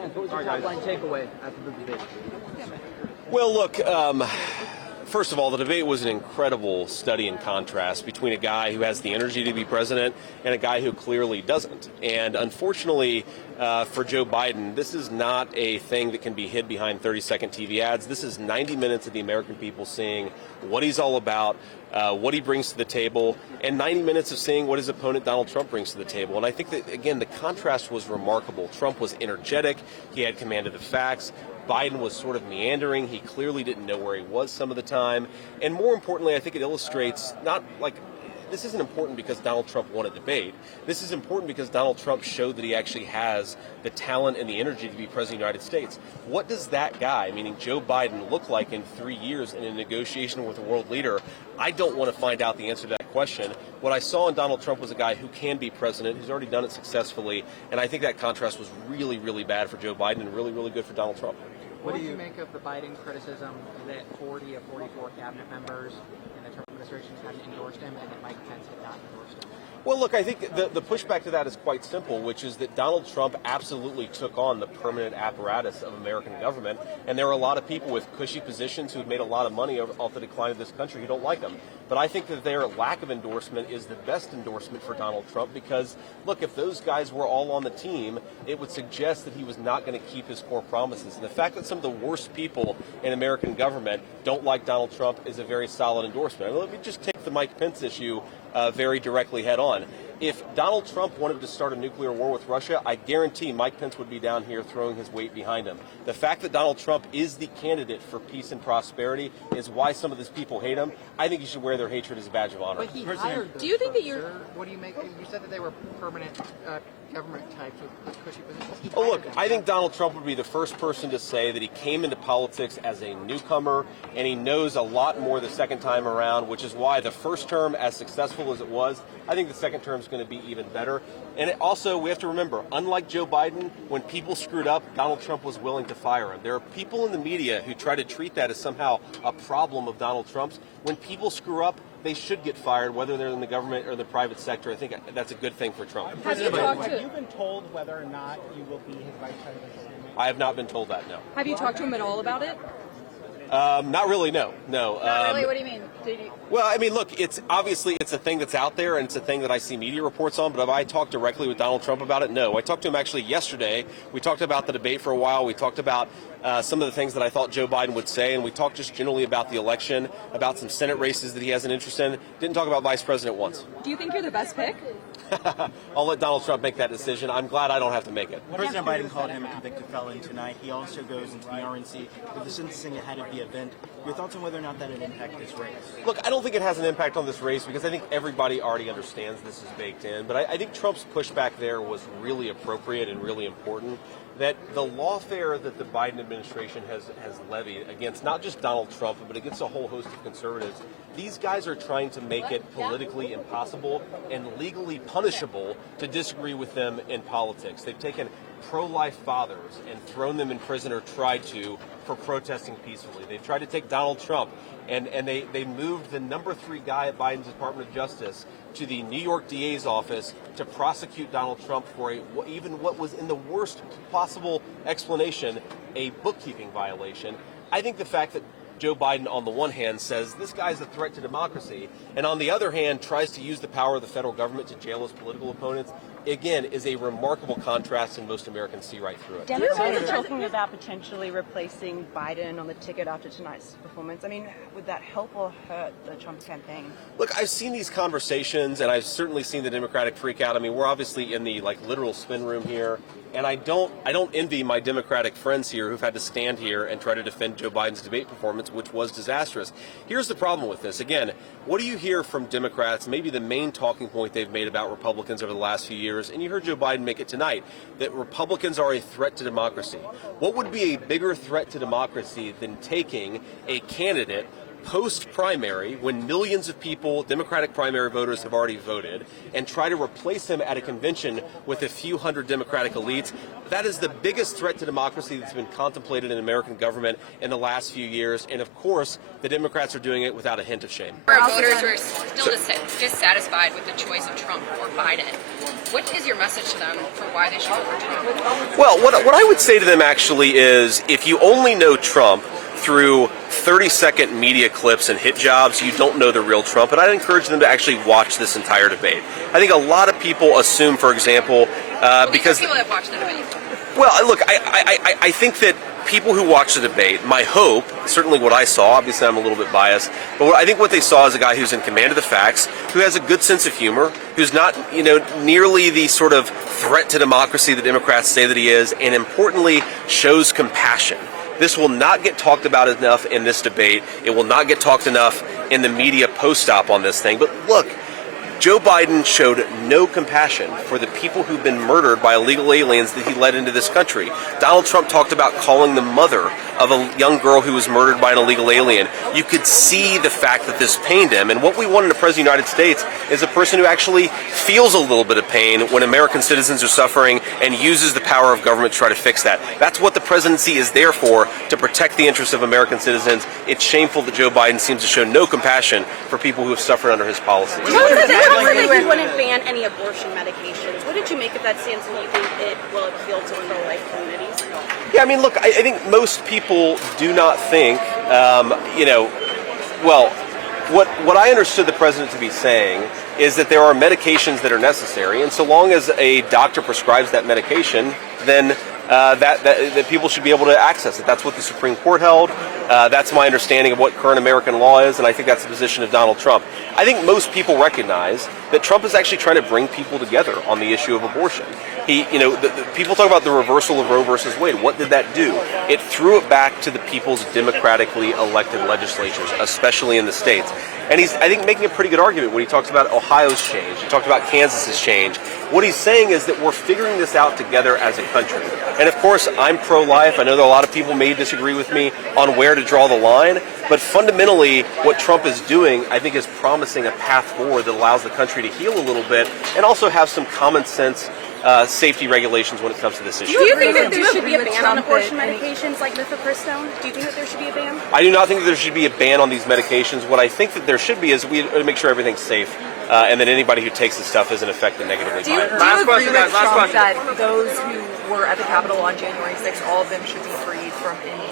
Vance, what was your top line takeaway after the debate? Well, look, first of all, the debate was an incredible study in contrast between a guy who has the energy to be president and a guy who clearly doesn't. And unfortunately, for Joe Biden, this is not a thing that can be hid behind 30-second TV ads. This is 90 minutes of the American people seeing what he's all about, what he brings to the table, and 90 minutes of seeing what his opponent Donald Trump brings to the table. And I think that, again, the contrast was remarkable. Trump was energetic. He had command of the facts. Biden was sort of meandering. He clearly didn't know where he was some of the time. And more importantly, I think it illustrates not like this isn't important because Donald Trump won a debate. This is important because Donald Trump showed that he actually has the talent and the energy to be president of the United States. What does that guy, meaning Joe Biden, look like in 3 years in a negotiation with a world leader? I don't want to find out the answer to that question. What I saw in Donald Trump was a guy who can be president, who's already done it successfully, and I think that contrast was really, really bad for Joe Biden and really, really good for Donald Trump. What do you make of the Biden criticism that 40 of 44 cabinet members in the Trump administration hadn't endorsed him and that Mike Pence had not endorsed him? Well, look, I think the pushback to that is quite simple, which is that Donald Trump absolutely took on the permanent apparatus of American government, and there are a lot of people with cushy positions who have made a lot of money off the decline of this country who don't like him. But I think that their lack of endorsement is the best endorsement for Donald Trump because, look, if those guys were all on the team, it would suggest that he was not going to keep his core promises. And the fact that some of the worst people in American government don't like Donald Trump is a very solid endorsement. I mean, let me just take the Mike Pence issue very directly head on. If Donald Trump wanted to start a nuclear war with Russia, I guarantee Mike Pence would be down here throwing his weight behind him. The fact that Donald Trump is the candidate for peace and prosperity is why some of these people hate him. I think he should wear their hatred as a badge of honor. But he hired them. Do you think that you're... What do you make? You said that they were permanent government types with cushy positions. Oh, look, I think Donald Trump would be the first person to say that he came into politics as a newcomer, and he knows a lot more the second time around, which is why the first term, as successful as it was, I think the second term is going to be even better. And also, we have to remember, unlike Joe Biden, when people screwed up, Donald Trump was willing to fire him. There are people in the media who try to treat that as somehow a problem of Donald Trump's. When people screw up, they should get fired, whether they're in the government or the private sector. I think that's a good thing for Trump. Have you been told whether or not you will be his vice presidential candidate? I have not been told that, no. Have you talked to him at all about it? Not really, no. Not really? What do you mean? Well, I mean, look, it's obviously it's a thing that's out there, and it's a thing that I see media reports on, but have I talked directly with Donald Trump about it? No. I talked to him actually yesterday. We talked about the debate for a while. We talked about some of the things that I thought Joe Biden would say, and we talked just generally about the election, about some Senate races that he has an interest in. Didn't talk about Vice President once. Do you think you're the best pick? I'll let Donald Trump make that decision. I'm glad I don't have to make it. President Biden called him a convicted felon tonight. He also goes into the RNC with the sentencing ahead of the event. Your thoughts on whether or not that would impact this race? Look, I don't think it has an impact on this race because I think everybody already understands this is baked in. But I think Trump's pushback there was really appropriate and really important. That the lawfare that the Biden administration has levied against not just Donald Trump, but against a whole host of conservatives, these guys are trying to make it politically impossible and legally punishable to disagree with them in politics. They've taken pro-life fathers and thrown them in prison or tried to for protesting peacefully. They've tried to take Donald Trump and they moved the number 3 guy at Biden's Department of Justice to the New York DA's office to prosecute Donald Trump for even what was in the worst possible explanation, a bookkeeping violation. I think the fact that Joe Biden, on the one hand, says this guy's a threat to democracy, and on the other hand, tries to use the power of the federal government to jail his political opponents, again, is a remarkable contrast, and most Americans see right through it. Democrats are talking about potentially replacing Biden on the ticket after tonight's performance. I mean, would that help or hurt the Trump campaign? Look, I've seen these conversations, and I've certainly seen the Democratic freak out. I mean, we're obviously in the literal spin room here, and I don't envy my Democratic friends here who've had to stand here and try to defend Joe Biden's debate performance, which was disastrous. Here's the problem with this. Again, what do you hear from Democrats? Maybe the main talking point they've made about Republicans over the last few years, and you heard Joe Biden make it tonight, that Republicans are a threat to democracy. What would be a bigger threat to democracy than taking a candidate post-primary, when millions of people, Democratic primary voters, have already voted, and try to replace him at a convention with a few hundred Democratic elites. That is the biggest threat to democracy that's been contemplated in American government in the last few years. And of course, the Democrats are doing it without a hint of shame. Our voters are still dissatisfied with the choice of Trump or Biden. What is your message to them for why they should vote for Trump? Well, what I would say to them actually is, if you only know Trump through 30-second media clips and hit jobs, you don't know the real Trump. And I'd encourage them to actually watch this entire debate. I think a lot of people assume, for example, because people that watch the debate. Well, look, I think that people who watch the debate, my hope, certainly what I saw, obviously I'm a little bit biased, but I think what they saw is a guy who's in command of the facts, who has a good sense of humor, who's not, nearly the sort of threat to democracy that Democrats say that he is, and importantly, shows compassion. This will not get talked about enough in this debate. It will not get talked enough in the media post-op on this thing. But look, Joe Biden showed no compassion for the people who've been murdered by illegal aliens that he led into this country. Donald Trump talked about calling the mother of a young girl who was murdered by an illegal alien. You could see the fact that this pained him. And what we want in the President of the United States is a person who actually feels a little bit of pain when American citizens are suffering and uses the power of government to try to fix that. That's what the presidency is there for, to protect the interests of American citizens. It's shameful that Joe Biden seems to show no compassion for people who have suffered under his policies. Trump said that he wouldn't ban any abortion medications. What did you make of that stance, and do you think it will appeal to pro-life communities? Yeah, I mean, look, I think most people do not think, what I understood the president to be saying is that there are medications that are necessary, and so long as a doctor prescribes that medication, then that people should be able to access it. That's what the Supreme Court held. That's my understanding of what current American law is, and I think that's the position of Donald Trump. I think most people recognize that Trump is actually trying to bring people together on the issue of abortion. People talk about the reversal of Roe versus Wade. What did that do? It threw it back to the people's democratically elected legislatures, especially in the states. And he's, I think, making a pretty good argument when he talks about Ohio's change. He talked about Kansas's change. What he's saying is that we're figuring this out together as a country. And of course, I'm pro-life. I know that a lot of people may disagree with me on where to draw the line. But fundamentally, what Trump is doing, I think, is promising a path forward that allows the country to heal a little bit and also have some common sense safety regulations when it comes to this issue. Do you think that there should be a ban on abortion medications like mifepristone? Do you think that there should be a ban? I do not think that there should be a ban on these medications. What I think that there should be is we make sure everything's safe and that anybody who takes this stuff isn't affected negatively by it. Last question, guys. Last question. That those who were at the Capitol on January 6th, all of them should be freed from any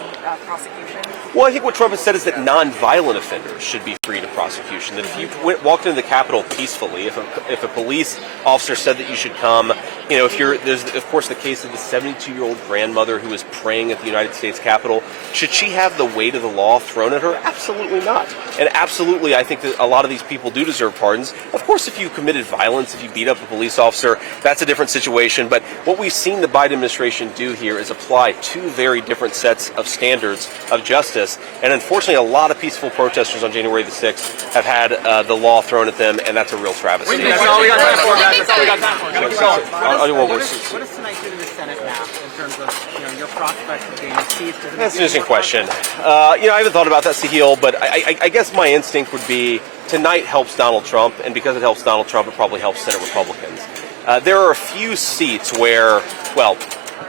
prosecution? Well, I think what Trump has said is that nonviolent offenders should be freed of prosecution. That if you walked into the Capitol peacefully, if a police officer said that you should come, there's of course the case of the 72-year-old grandmother who was praying at the United States Capitol. Should she have the weight of the law thrown at her? Absolutely not. And absolutely, I think that a lot of these people do deserve pardons. Of course, if you committed violence, if you beat up a police officer, that's a different situation. But what we've seen the Biden administration do here is apply two very different sets of standards of justice. And unfortunately, a lot of peaceful protesters on January the 6th have had the law thrown at them, and that's a real travesty. That's all we got time for, guys. That's all we got time for. What does tonight do to the Senate now in terms of your prospects of gaining seats? That's an interesting question. I haven't thought about that, Sahil, but I guess my instinct would be tonight helps Donald Trump, and because it helps Donald Trump, it probably helps Senate Republicans. There are a few seats where,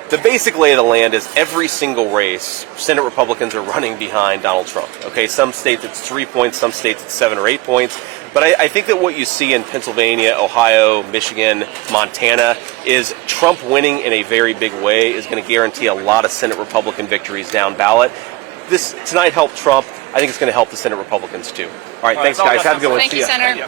the basic lay of the land is every single race, Senate Republicans are running behind Donald Trump. Okay, some states it's 3 points, some states it's 7 or 8 points. But I think that what you see in Pennsylvania, Ohio, Michigan, Montana is Trump winning in a very big way is going to guarantee a lot of Senate Republican victories down ballot. This tonight helped Trump. I think it's going to help the Senate Republicans too. All right, thanks guys. Have a good one. Thank you, Senator.